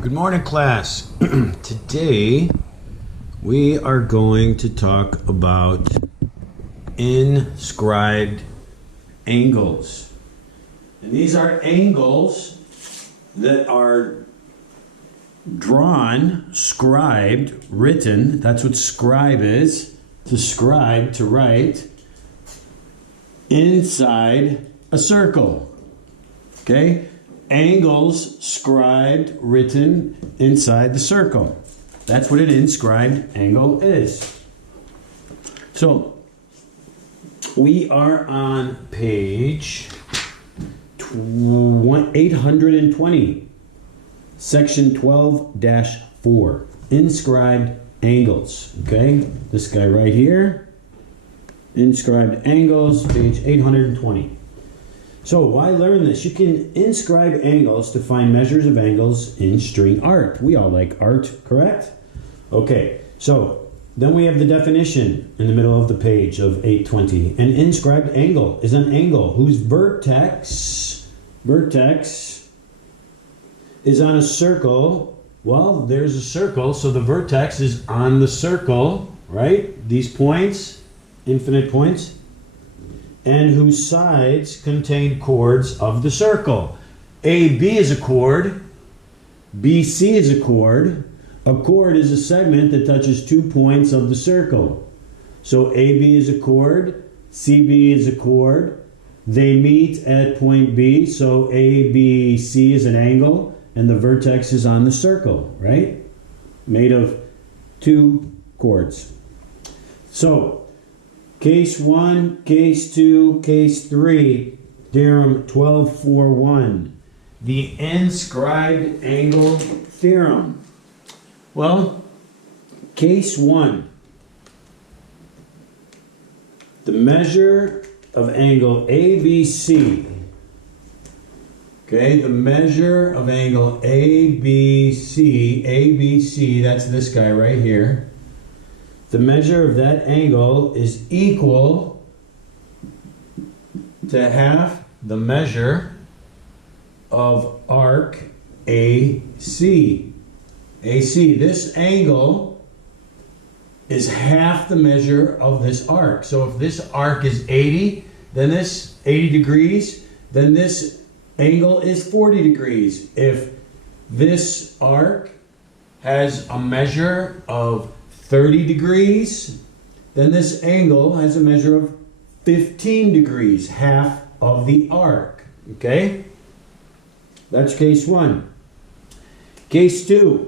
Good morning, class. Today we are going to talk about inscribed angles. And these are angles that are drawn, scribed, written. That's what scribe is. To scribe, to write, inside a circle. Okay? Angles scribed, written inside the circle. That's what an inscribed angle is. So, we are on page 820, section 12-4, inscribed angles. Okay, this guy right here, inscribed angles, page 820. So why learn this? You can inscribe angles to find measures of angles in string art. We all like art, correct? Okay, so then we have the definition in the middle of the page of 820. An inscribed angle is an angle whose vertex is on a circle. Well, there's a circle, so the vertex is on the circle, right? These points, infinite points, and whose sides contain chords of the circle. AB is a chord, BC is a chord. A chord is a segment that touches 2 points of the circle. So AB is a chord, CB is a chord. They meet at point B, so ABC is an angle, and the vertex is on the circle, right? Made of 2 chords. So, case 1, case 2, case 3, theorem 1241. The inscribed angle theorem. Well, case 1. The measure of angle ABC. Okay, the measure of angle ABC, that's this guy right here. The measure of that angle is equal to half the measure of arc AC. AC, this angle is half the measure of this arc. So if this arc is 80, then this 80 degrees, then this angle is 40 degrees. If this arc has a measure of 30 degrees, then this angle has a measure of 15 degrees, half of the arc. Okay? That's case 1. Case 2.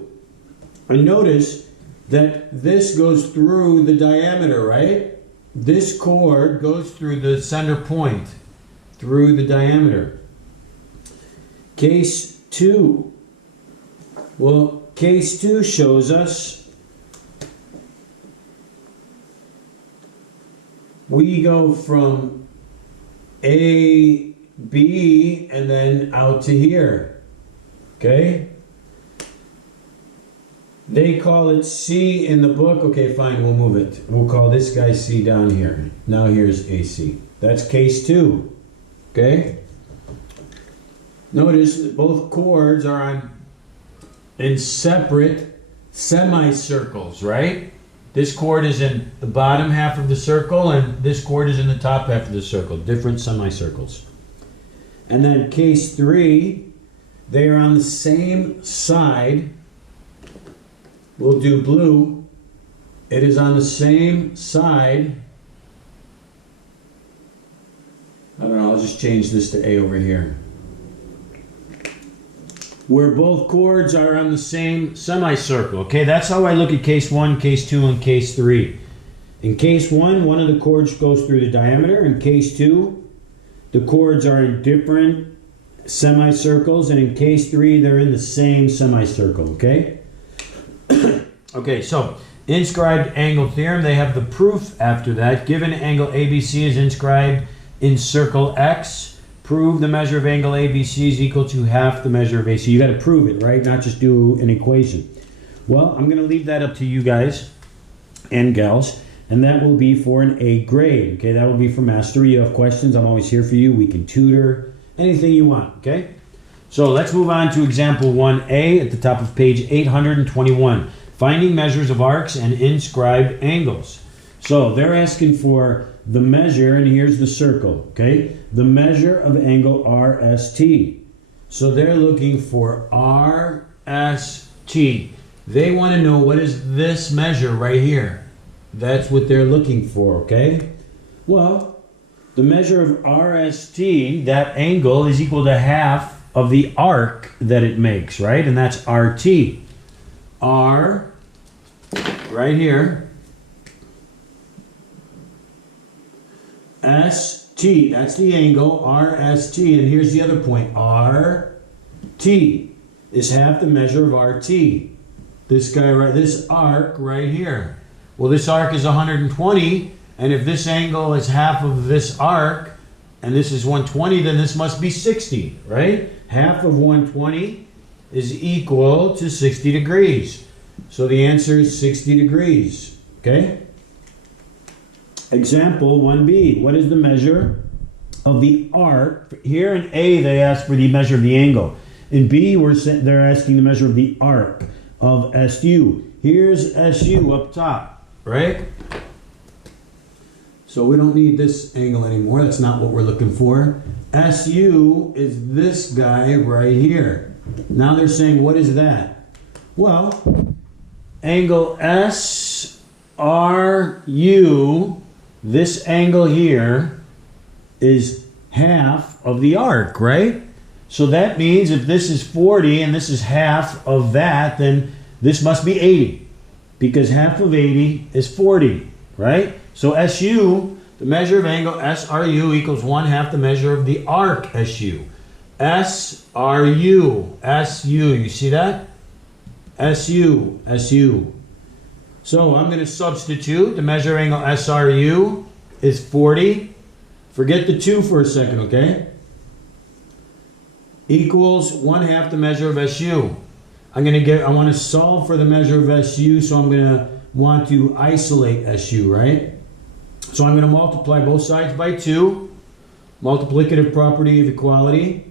And notice that this goes through the diameter, right? This chord goes through the center point, through the diameter. Case 2. Well, case 2 shows us we go from A, B, and then out to here. Okay? They call it C in the book. Okay, fine, we'll move it. We'll call this guy C down here. Now here's AC. That's case 2. Okay? Notice that both chords are in separate semicircles, right? This chord is in the bottom half of the circle, and this chord is in the top half of the circle. Different semicircles. And then case 3, they are on the same side. We'll do blue. It is on the same side. I don't know, I'll just change this to A over here. Where both chords are on the same semicircle. Okay, that's how I look at case 1, case 2, and case 3. In case 1, one of the chords goes through the diameter. In case 2, the chords are in different semicircles. And in case 3, they're in the same semicircle, okay? Okay, so inscribed angle theorem, they have the proof after that. Given angle ABC is inscribed in circle X, prove the measure of angle ABC is equal to half the measure of AC. You got to prove it, right? Not just do an equation. Well, I'm going to leave that up to you guys and gals, and that will be for an A grade. Okay, that will be for mastery. You have questions, I'm always here for you. We can tutor, anything you want, okay? So let's move on to example 1A at the top of page 821. Finding measures of arcs and inscribed angles. So they're asking for the measure, and here's the circle, okay? The measure of angle RST. So they're looking for RST. They want to know what is this measure right here. That's what they're looking for, okay? Well, the measure of RST, that angle, is equal to half of the arc that it makes, right? And that's RT. R, right here. ST, that's the angle, RST. And here's the other point, RT is half the measure of RT. This guy, right, this arc right here. Well, this arc is 120, and if this angle is half of this arc, and this is 120, then this must be 60, right? Half of 120 is equal to 60 degrees. So the answer is 60 degrees, okay? Example 1B, what is the measure of the arc? Here in A, they ask for the measure of the angle. In B, they're asking the measure of the arc of SU. Here's SU up top, right? So we don't need this angle anymore. That's not what we're looking for. SU is this guy right here. Now they're saying, what is that? Well, angle SRU, this angle here, is half of the arc, right? So that means if this is 40 and this is half of that, then this must be 80. Because half of 80 is 40, right? So SU, the measure of angle SRU equals 1/2 the measure of the arc SU. SRU, SU, you see that? SU, SU. So I'm going to substitute. The measure of angle SRU is 40. Forget the 2 for a second, okay? Equals 1/2 the measure of SU. I want to solve for the measure of SU, so I'm going to want to isolate SU, right? So I'm going to multiply both sides by 2. Multiplicative property of equality.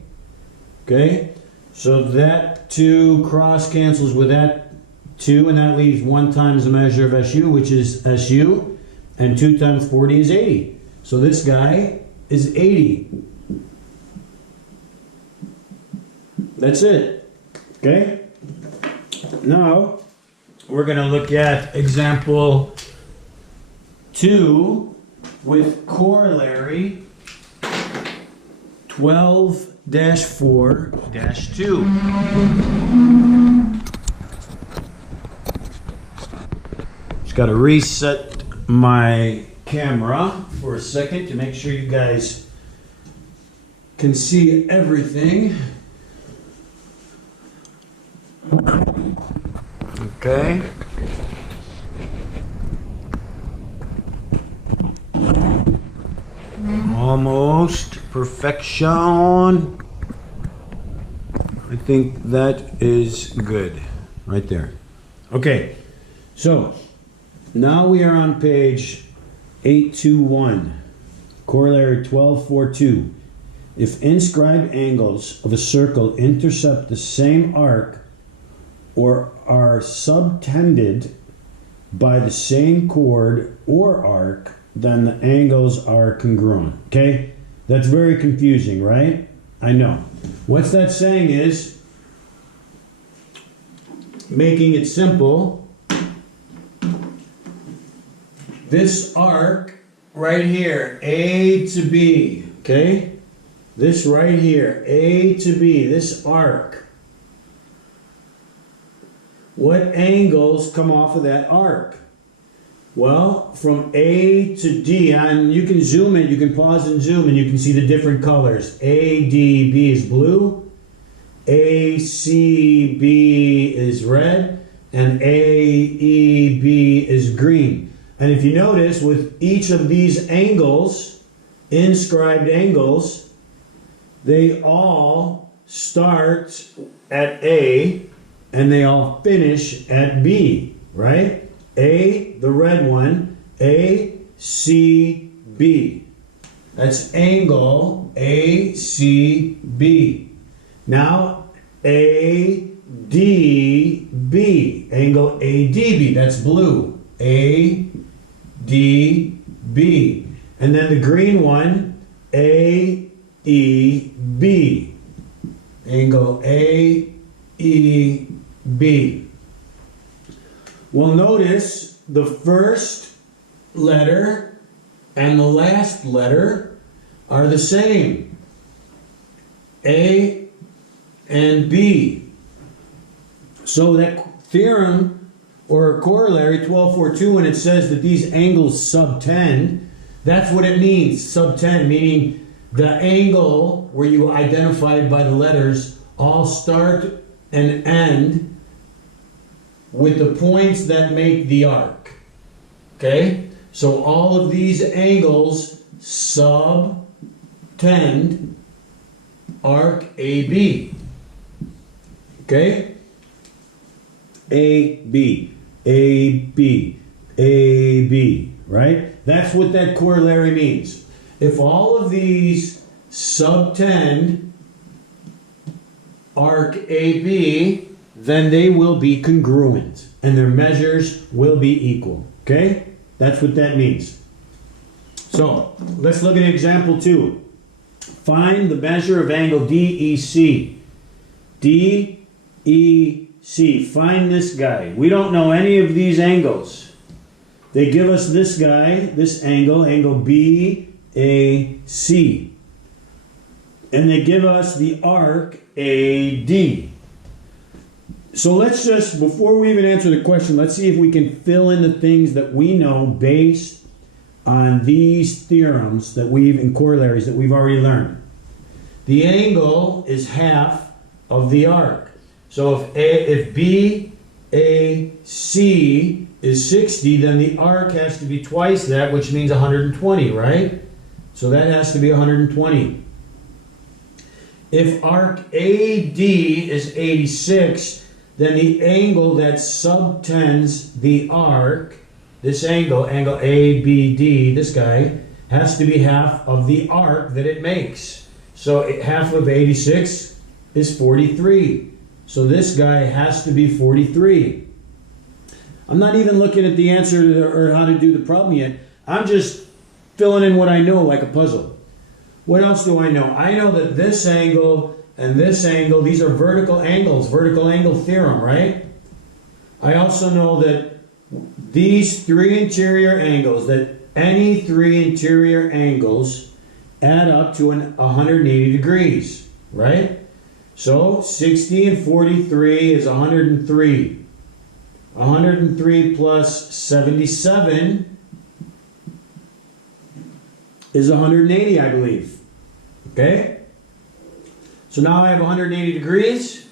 Okay? So that 2 cross cancels with that 2, and that leaves 1 times the measure of SU, which is SU, and 2 times 40 is 80. So this guy is 80. That's it. Okay? Now, we're going to look at example 2 with corollary 12-4-2. Just got to reset my camera for a second to make sure you guys can see everything. Okay. Almost perfection. I think that is good right there. Okay, so now we are on page 821, corollary 12-4-2. If inscribed angles of a circle intercept the same arc or are subtended by the same chord or arc, then the angles are congruent. Okay? That's very confusing, right? I know. What's that saying is, making it simple, this arc right here, A to B, okay? This right here, A to B, this arc. What angles come off of that arc? Well, from A to D, and you can zoom in, you can pause and zoom, and you can see the different colors. A, D, B is blue, A, C, B is red, and A, E, B is green. And if you notice, with each of these angles, inscribed angles, they all start at A, and they all finish at B, right? A, the red one, A, C, B. That's angle A, C, B. Now, ADB, angle ADB, that's blue. ADB. And then the green one, AEB, angle AEB. Well, notice the first letter and the last letter are the same. A and B. So that theorem or corollary 12.4.2, when it says that these angles subtend, that's what it means, subtend, meaning the angle where you identified by the letters all start and end with the points that make the arc. Okay? So all of these angles subtend arc AB. Okay? AB, AB, AB, right? That's what that corollary means. If all of these subtend arc AB, then they will be congruent and their measures will be equal. Okay? That's what that means. So, let's look at example 2. Find the measure of angle DEC. DEC. Find this guy. We don't know any of these angles. They give us this guy, this angle, angle BAC. And they give us the arc AD. So let's just, before we even answer the question, let's see if we can fill in the things that we know based on these theorems that and corollaries that we've already learned. The angle is half of the arc. So if BAC is 60, then the arc has to be twice that, which means 120, right? So that has to be 120. If arc AD is 86, then the angle that subtends the arc, this angle, angle ABD, this guy, has to be half of the arc that it makes. So half of 86 is 43. So this guy has to be 43. I'm not even looking at the answer or how to do the problem yet. I'm just filling in what I know like a puzzle. What else do I know? I know that this angle and this angle, these are vertical angles, vertical angle theorem, right? I also know that these three interior angles, that any three interior angles add up to 180 degrees, right? So 60 and 43 is 103. 103 plus 77 is 180, I believe. Okay? So now I have 180 degrees.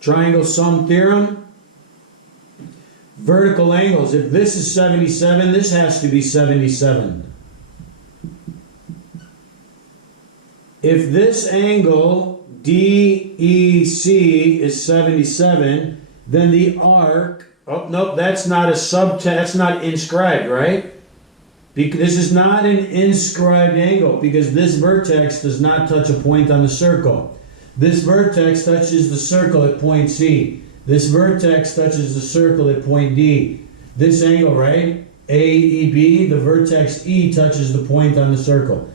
Triangle sum theorem. Vertical angles. If this is 77, this has to be 77. If this angle DEC is 77, then the arc, oh nope, that's not that's not inscribed, right? Because this is not an inscribed angle because this vertex does not touch a point on the circle. This vertex touches the circle at point C. This vertex touches the circle at point D. This angle, right? AEB, the vertex E touches the point on the circle.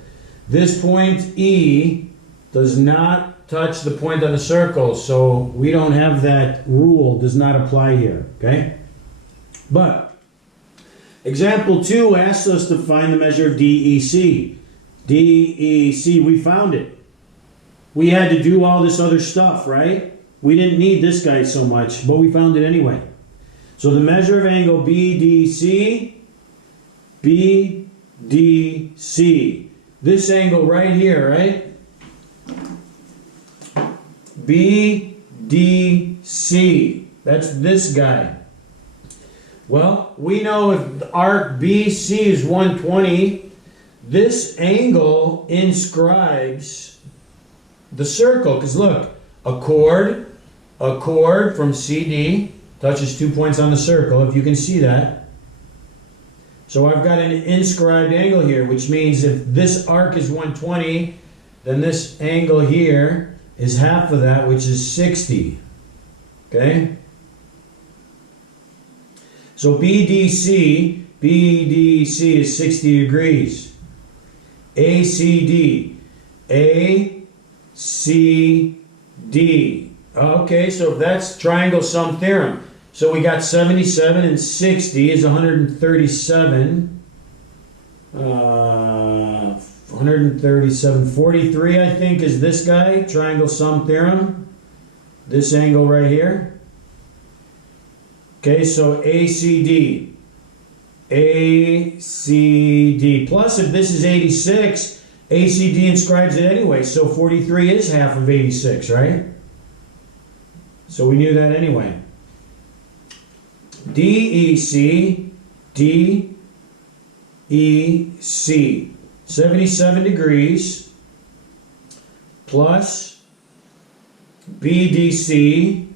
This point E does not touch the point on the circle, so we don't have that rule, does not apply here, okay? But example 2 asks us to find the measure of DEC. DEC, we found it. We had to do all this other stuff, right? We didn't need this guy so much, but we found it anyway. So the measure of angle BDC, BDC. This angle right here, right? BDC. That's this guy. Well, we know if the arc BC is 120, this angle inscribes the circle. Because look, a chord from CD touches 2 points on the circle, if you can see that. So I've got an inscribed angle here, which means if this arc is 120, then this angle here is half of that, which is 60. Okay? So BDC is 60 degrees. ACD. ACD. Okay, so that's triangle sum theorem. So we got 77 and 60 is 137. 137. 43, I think, is this guy. Triangle sum theorem. This angle right here. Okay, so ACD. ACD. Plus, if this is 86, ACD inscribes it anyway. So 43 is half of 86, right? So we knew that anyway. DEC. DEC. 77 degrees plus BDC,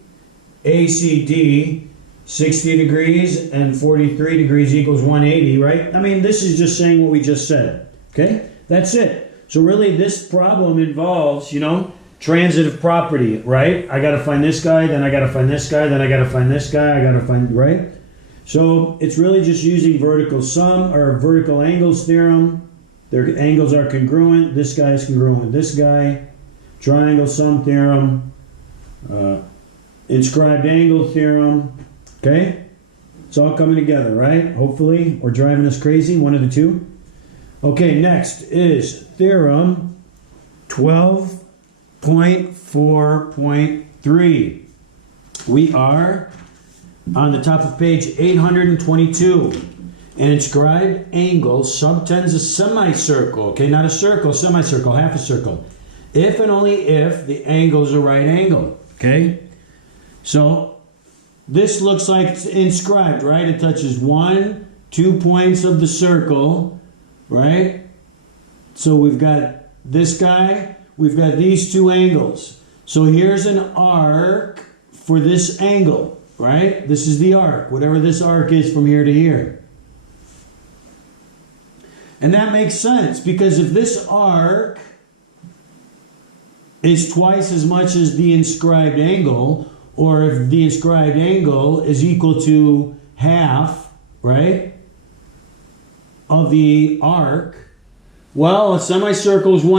ACD, 60 degrees and 43 degrees equals 180, right? I mean, this is just saying what we just said, okay? That's it. So really, this problem involves, transitive property, right? I got to find this guy, then I got to find this guy, then I got to find this guy, I got to find, right? So it's really just using vertical sum or vertical angles theorem. Their angles are congruent. This guy is congruent with this guy. Triangle sum theorem. Inscribed angle theorem. Okay? It's all coming together, right? Hopefully. Or driving us crazy. One of the two. Okay, next is theorem 12.4.3. We are on the top of page 822. An inscribed angle subtends a semicircle. Okay, not a circle, semicircle, half a circle. If and only if the angle is a right angle. Okay? So this looks like it's inscribed, right? It touches 1, 2 points of the circle, right? So we've got this guy, we've got these two angles. So here's an arc for this angle, right? This is the arc, whatever this arc is from here to here. And that makes sense because if this arc is twice as much as the inscribed angle, or if the inscribed angle is equal to half, right, of the arc, well, a semicircle is 1